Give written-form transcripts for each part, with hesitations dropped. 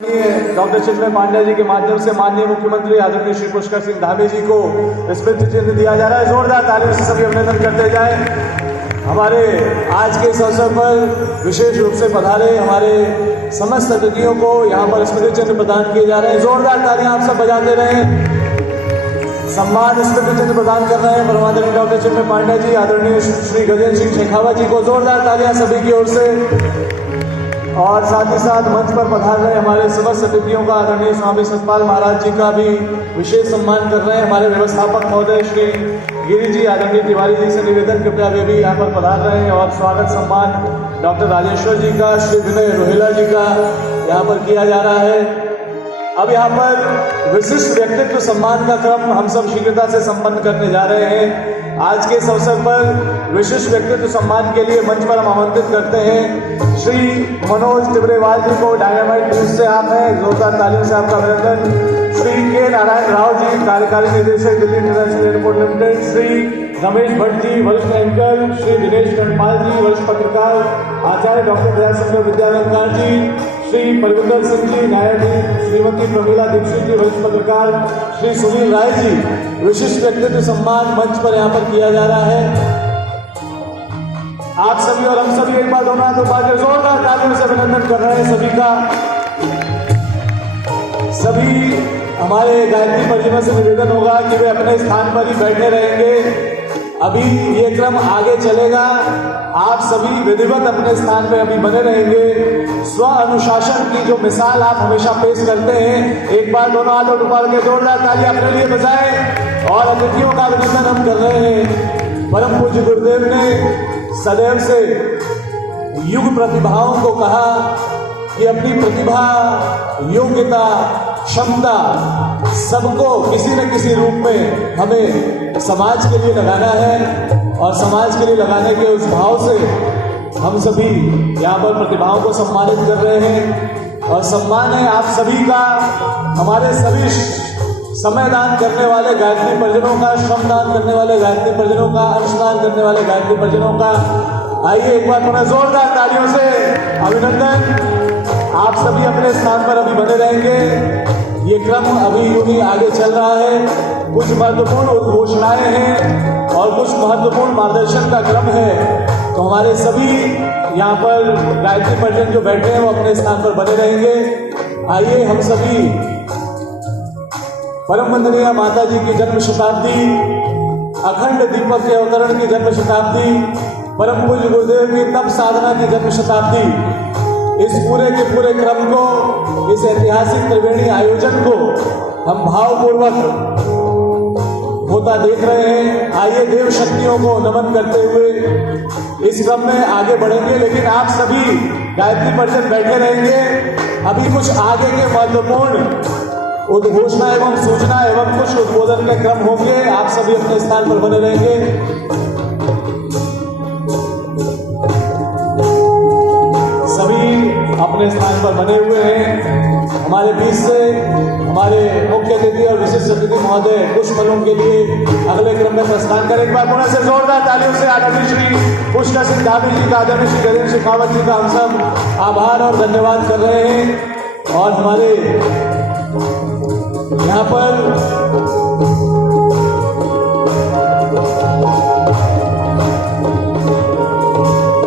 Doctor चिन्मय पांडे जी के माध्यम से माननीय मुख्यमंत्री आदरणीय श्री पुष्कर सिंह धामी जी को स्मृति चिन्ह दिया जा रहा है। जोरदार तालियों से सभी अभिनंदन करते जाएं। हमारे आज के इस अवसर पर विशेष रूप से पधारे हमारे समस्त अतिथियों को यहाँ पर स्मृति चिन्ह प्रदान किए जा रहे हैं। जोरदार तालियां आप सब बजाते रहें। सम्मान स्मृति चिन्ह प्रदान कर रहे हैं परमादरणीय डॉक्टर चिन्मय पांडे जी, आदरणीय श्री गजेंद्र सिंह शेखावत जी को जोरदार तालियां सभी की ओर से। और साथ ही साथ मंच पर पधार रहे हमारे समस्त अतिथियों का आदरणीय स्वामी सतपाल महाराज जी का भी विशेष सम्मान कर रहे हैं। हमारे व्यवस्थापक महोदय श्री गिरी जी, आदरणीय तिवारी जी से निवेदन कृपया वे भी यहाँ पर पधार रहे हैं। और स्वागत सम्मान डॉक्टर राजेश्वर जी का, श्री विनय रोहिला जी का यहाँ पर किया जा रहा है। अब यहाँ पर विशिष्ट व्यक्तित्व सम्मान का क्रम हम सब शीघ्रता से संपन्न करने जा रहे हैं। आज के इस अवसर पर विशिष्ट व्यक्तित्व सम्मान के लिए मंच पर हम आमंत्रित करते हैं श्री मनोज टिबरेवाल जी को। डायनामाइट न्यूज से आप हैं, जोरदार तालियों से आपका अभिनंदन। श्री के नारायण राव जी, कार्यकारी निदेशक Delhi international airport limited. Shri Ramesh Bhatt ji, वरिष्ठ एंकर। श्री दिनेश कर्णपाल जी, वरिष्ठ पत्रकार। आचार्य डॉक्टर दयाशंकर विद्यालंकार जी, श्री परविंदर सिंह जी, न्यायाधीश। श्रीमती प्रमीला दीक्षित जी, वरिष्ठ पत्रकार। श्री सुनील राय जी, विशिष्ट व्यक्तित्व सम्मान मंच पर यहाँ पर किया जा रहा है। आप सभी और हम सभी एक बार दोनों हाथों पर जोरदार तालियों से अभिनंदन कर रहे हैं सभी का। सभी हमारे गायत्री परिजनों से निवेदन होगा कि वे अपने स्थान पर ही बैठे रहेंगे। अभी ये क्रम आगे चलेगा। आप सभी विधिवत अपने स्थान पर अभी बने रहेंगे। स्व अनुशासन की जो मिसाल आप हमेशा पेश करते हैं, एक बार दोनों हाथों उठा के जोरदार तालियां अपने लिए बजाएं। और अतिथियों का अभिनंदन हम कर रहे हैं। परम पूज्य गुरुदेव ने सदैव से युग प्रतिभाओं को कहा कि अपनी प्रतिभा, योग्यता, क्षमता सबको किसी न किसी रूप में हमें समाज के लिए लगाना है। और समाज के लिए लगाने के उस भाव से हम सभी यहाँ पर प्रतिभाओं को सम्मानित कर रहे हैं। और सम्मान है आप सभी का, हमारे सभी समय दान करने वाले गायत्री परिजनों का, श्रम दान करने वाले गायत्री परिजनों का, अंशदान करने वाले गायत्री परिजनों का। आइए एक बार थोड़ा जोरदार तालियों से अभिनंदन। आप सभी अपने स्थान पर अभी बने रहेंगे। ये क्रम अभी यूं ही आगे चल रहा है। कुछ महत्वपूर्ण उद्घोषणाएं हैं और कुछ महत्वपूर्ण मार्गदर्शन का क्रम है। तो हमारे सभी यहाँ पर गायत्री परिजन जो बैठे हैं वो अपने स्थान पर बने रहेंगे। आइए हम सभी परम वंदनीय माता जी की जन्म शताब्दी, अखंड दीपक के अवतरण की जन्म शताब्दी, परम पूज्य गुरुदेव की तप साधना की जन्म शताब्दी, इस पूरे के पूरे क्रम को, इस ऐतिहासिक त्रिवेणी आयोजन को हम भावपूर्वक होता देख रहे हैं। आइए देव शक्तियों को नमन करते हुए इस क्रम में आगे बढ़ेंगे। लेकिन आप सभी गायत्री परिजन बैठे रहेंगे। अभी कुछ आगे के महत्वपूर्ण उद्घोषणा एवं सूचना एवं कुछ उद्बोधन के क्रम होंगे। आप सभी अपने स्थान पर बने रहेंगे। सभी अपने स्थान पर बने हुए हैं। हमारे बीच से हमारे मुख्य अतिथि और विशिष्ट अतिथि महोदय कुछ पलों के लिए अगले क्रम में प्रस्थान करें। एक बार पुनः से जोरदार तालियों से आदरणीय श्री पुष्कर सिंह धामी जी का, आदरणीय श्री गजेंद्र सिंह शेखावत जी का हम सब आभार और धन्यवाद कर रहे हैं। और हमारे यहाँ पर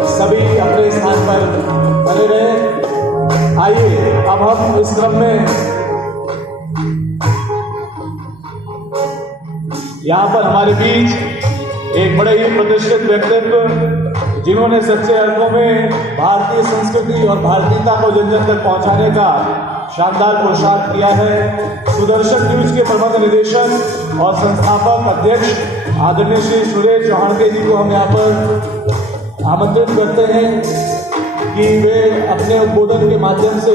सभी अपने स्थान पर बने रहे। आइए अब हम इस क्रम में यहाँ पर हमारे बीच एक बड़े ही प्रतिष्ठित व्यक्तित्व, जिन्होंने सच्चे अर्थों में भारतीय संस्कृति और भारतीयता को जन जन तक पहुंचाने का शानदार पुरुषार्थ किया है। सुदर्शन न्यूज के प्रबंध निदेशक और संस्थापक अध्यक्ष आदरणीय श्री सुरेश चौहान जी को हम यहाँ पर आमंत्रित करते हैं कि वे अपने उद्बोधन के माध्यम से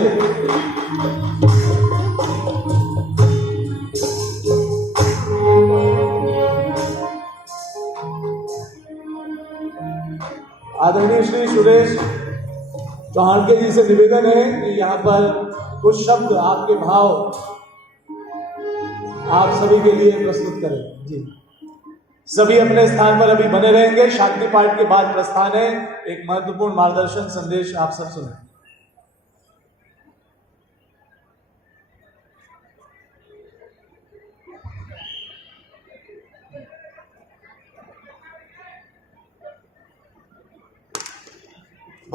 आदरणीय श्री सुरेश चौहान जी से निवेदन है कि यहाँ पर कुछ शब्द आपके भाव आप सभी के लिए प्रस्तुत करें। जी सभी अपने स्थान पर अभी बने रहेंगे। शांति पाठ के बाद प्रस्थान है। एक महत्वपूर्ण मार्गदर्शन संदेश आप सब सुनें।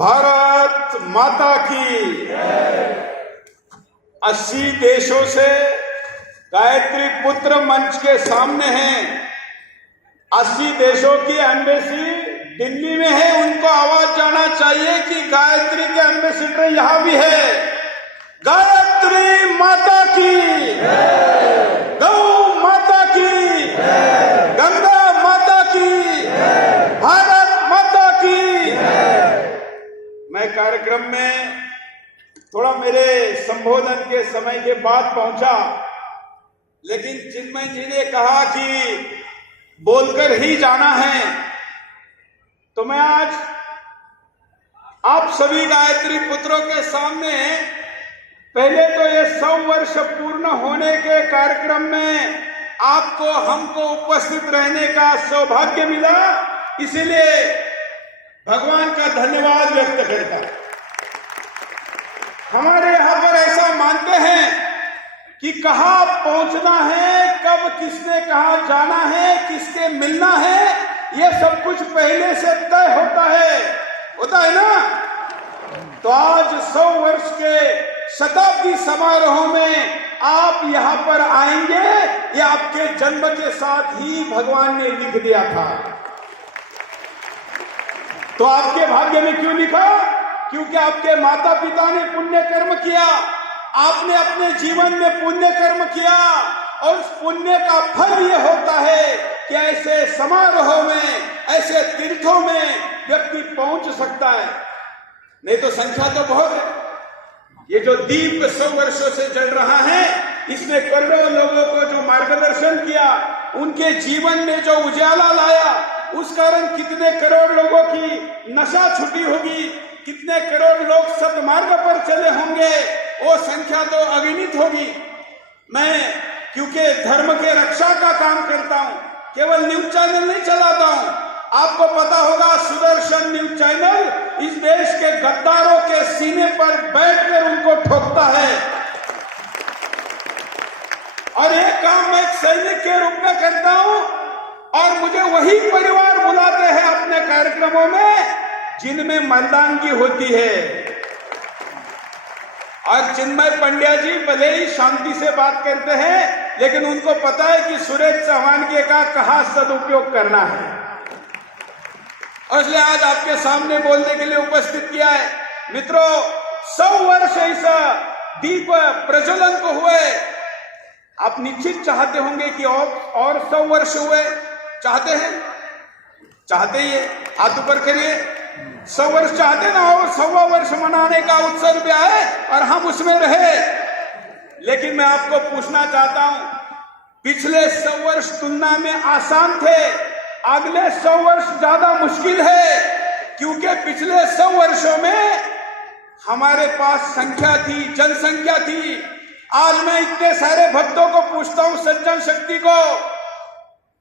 भारत माता की 80 देशों से गायत्री पुत्र मंच के सामने हैं। 80 देशों की एम्बेसी दिल्ली में है, उनको आवाज जाना चाहिए कि गायत्री के एम्बेसडर यहां भी है। गायत्री माता की, गौ माता की, गंगा माता की, भारत माता की। मैं कार्यक्रम में थोड़ा मेरे संबोधन के समय के बाद पहुंचा, लेकिन चिन्मय जी ने कहा कि बोलकर ही जाना है, तो मैं आज आप सभी गायत्री पुत्रों के सामने पहले तो ये 100 वर्ष पूर्ण होने के कार्यक्रम में आपको हमको उपस्थित रहने का सौभाग्य मिला, इसलिए भगवान का धन्यवाद व्यक्त करता। हमारे यहां पर ऐसा मानते हैं कि कहां पहुंचना है, कब किसने कहां जाना है, किसके मिलना है, ये सब कुछ पहले से तय होता है ना। तो आज 100 वर्ष के शताब्दी समारोह में आप यहां पर आएंगे, ये आपके जन्म के साथ ही भगवान ने लिख दिया था। तो आपके भाग्य में क्यों लिखा? क्योंकि आपके माता पिता ने पुण्य कर्म किया, आपने अपने जीवन में पुण्य कर्म किया, और उस पुण्य का फल ये होता है कि ऐसे समारोह में, ऐसे तीर्थों में व्यक्ति पहुंच सकता है। नहीं तो संख्या तो बहुत है। ये जो दीप 100 वर्षों से जल रहा है, इसने करोड़ों लोगों को जो मार्गदर्शन किया, उनके जीवन में जो उजाला लाया, उस कारण कितने करोड़ लोगों की नशा छुटी होगी, कितने करोड़ लोग सतमार्ग पर चले होंगे, वो संख्या तो अगणित होगी। मैं क्योंकि धर्म के रक्षा का काम करता हूं, केवल न्यूज चैनल नहीं चलाता हूं। आपको पता होगा सुदर्शन न्यूज चैनल इस देश के गद्दारों के सीने पर बैठकर उनको ठोकता है, और ये काम मैं एक सैनिक के रूप में करता हूं। और मुझे वही परिवार बुलाते हैं अपने कार्यक्रमों में जिनमें मर्दानगी होती है। और चिन्मय पंड्या जी भले ही शांति से बात करते हैं, लेकिन उनको पता है कि सुरेश चौहान के का कहां सदुपयोग करना है, और इसलिए आज आपके सामने बोलने के लिए उपस्थित किया है। मित्रों, 100 वर्ष इस दीप प्रज्वलन को हुए, आप निश्चित चाहते होंगे कि और 100 वर्ष हुए। चाहते हैं? चाहते ही है, हाथ ऊपर करिए। 100 वर्ष चाहते ना, और 100वां वर्ष मनाने का उत्सव भी आए और हम उसमें रहे। लेकिन मैं आपको पूछना चाहता हूं, पिछले 100 वर्ष तुलना में आसान थे, अगले 100 वर्ष ज्यादा मुश्किल है, क्योंकि पिछले 100 वर्षों में हमारे पास संख्या थी, जनसंख्या थी। आज मैं इतने सारे भक्तों को पूछता हूं, सज्जन शक्ति को,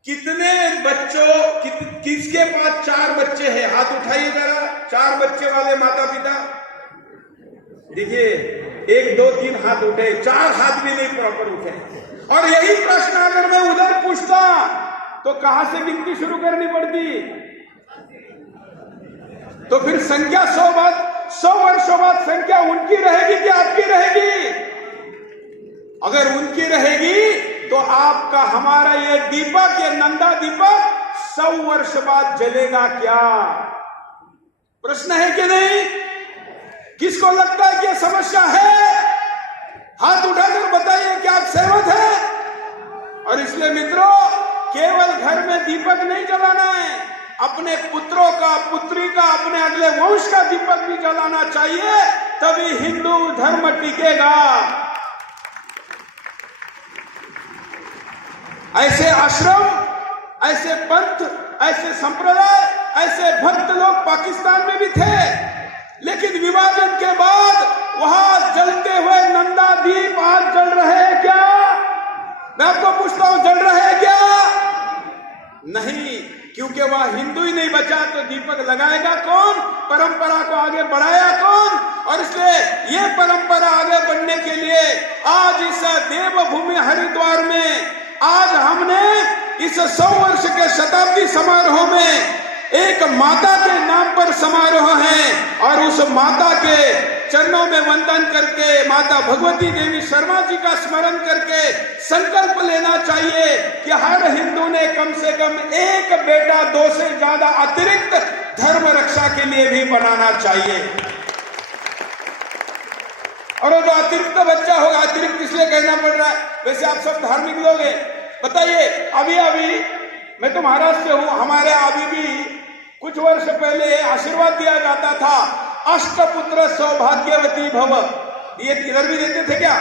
कितने बच्चों किसके पास 4 बच्चे हैं? हाथ उठाइए जरा। 4 बच्चे वाले माता पिता देखिए, 1 2 3 हाथ उठे, 4 हाथ भी नहीं प्रॉपर उठे। और यही प्रश्न अगर मैं उधर पूछता तो कहां से गिनती शुरू करनी पड़ती? तो फिर संख्या 100 वर्षों बाद संख्या उनकी रहेगी कि आपकी रहेगी? अगर उनकी रहेगी तो आपका हमारा ये दीपक, ये नंदा दीपक 100 वर्ष बाद जलेगा क्या? प्रश्न है कि नहीं? किसको लगता है कि ये समस्या है? हाथ उठाकर बताइए कि आप सहमत हैं। और इसलिए मित्रों, केवल घर में दीपक नहीं जलाना है, अपने पुत्रों का, पुत्री का, अपने अगले वंश का दीपक भी जलाना चाहिए, तभी हिंदू धर्म टिकेगा। ऐसे आश्रम, ऐसे पंथ, ऐसे संप्रदाय, ऐसे भक्त लोग पाकिस्तान में भी थे, लेकिन विभाजन के बाद वहां जलते हुए नंदा दीप आज जल रहे हैं क्या? मैं आपको पूछता हूं, जल रहे हैं क्या? नहीं, क्योंकि वह हिंदू ही नहीं बचा तो दीपक लगाएगा कौन? परंपरा को आगे बढ़ाया कौन? और इसलिए ये परंपरा आगे बढ़ने के लिए आज इस देवभूमि हरिद्वार में आज हमने इस 100 वर्ष के शताब्दी समारोह में एक माता के नाम पर समारोह है और उस माता के चरणों में वंदन करके माता भगवती देवी शर्मा जी का स्मरण करके संकल्प लेना चाहिए कि हर हिंदू ने कम से कम एक बेटा, 2 से ज्यादा अतिरिक्त धर्म रक्षा के लिए भी बनाना चाहिए। और वो जो अतिरिक्त बच्चा होगा, अतिरिक्त इसलिए कहना पड़ रहा है, वैसे आप सब धार्मिक लोग हैं, बताइए अभी मैं तो महाराष्ट्र से हूं, हमारे अभी भी कुछ वर्ष पहले आशीर्वाद दिया जाता था, अष्टपुत्र सौभाग्यवती भव, ये इधर भी देते थे क्या?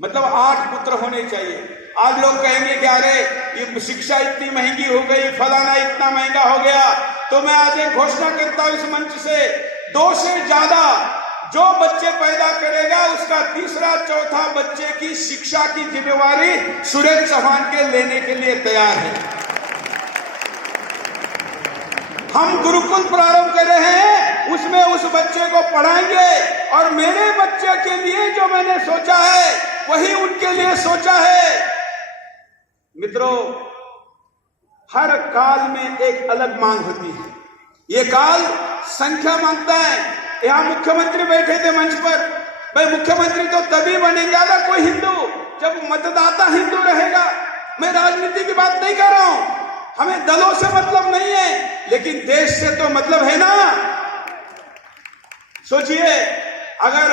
मतलब 8 पुत्र होने चाहिए। आज लोग कहेंगे कि अरे ये शिक्षा इतनी महंगी हो गई, फलाना इतना महंगा हो गया, तो मैं आज एक घोषणा करता हूं इस मंच से, 2 से ज्यादा जो बच्चे पैदा करेगा उसका तीसरा चौथा बच्चे की शिक्षा की जिम्मेवारी सुरेश चौहान के लेने के लिए तैयार है। हम गुरुकुल प्रारंभ कर रहे हैं, उसमें उस बच्चे को पढ़ाएंगे और मेरे बच्चे के लिए जो मैंने सोचा है वही उनके लिए सोचा है। मित्रों, हर काल में एक अलग मांग होती है। ये काल संख्या मांगता है। यहां मुख्यमंत्री बैठे थे मंच पर, भाई मुख्यमंत्री तो तभी बनेगा ना कोई हिंदू जब मतदाता हिंदू रहेगा। मैं राजनीति की बात नहीं कर रहा हूं, हमें दलों से मतलब नहीं है, लेकिन देश से तो मतलब है ना। सोचिए, अगर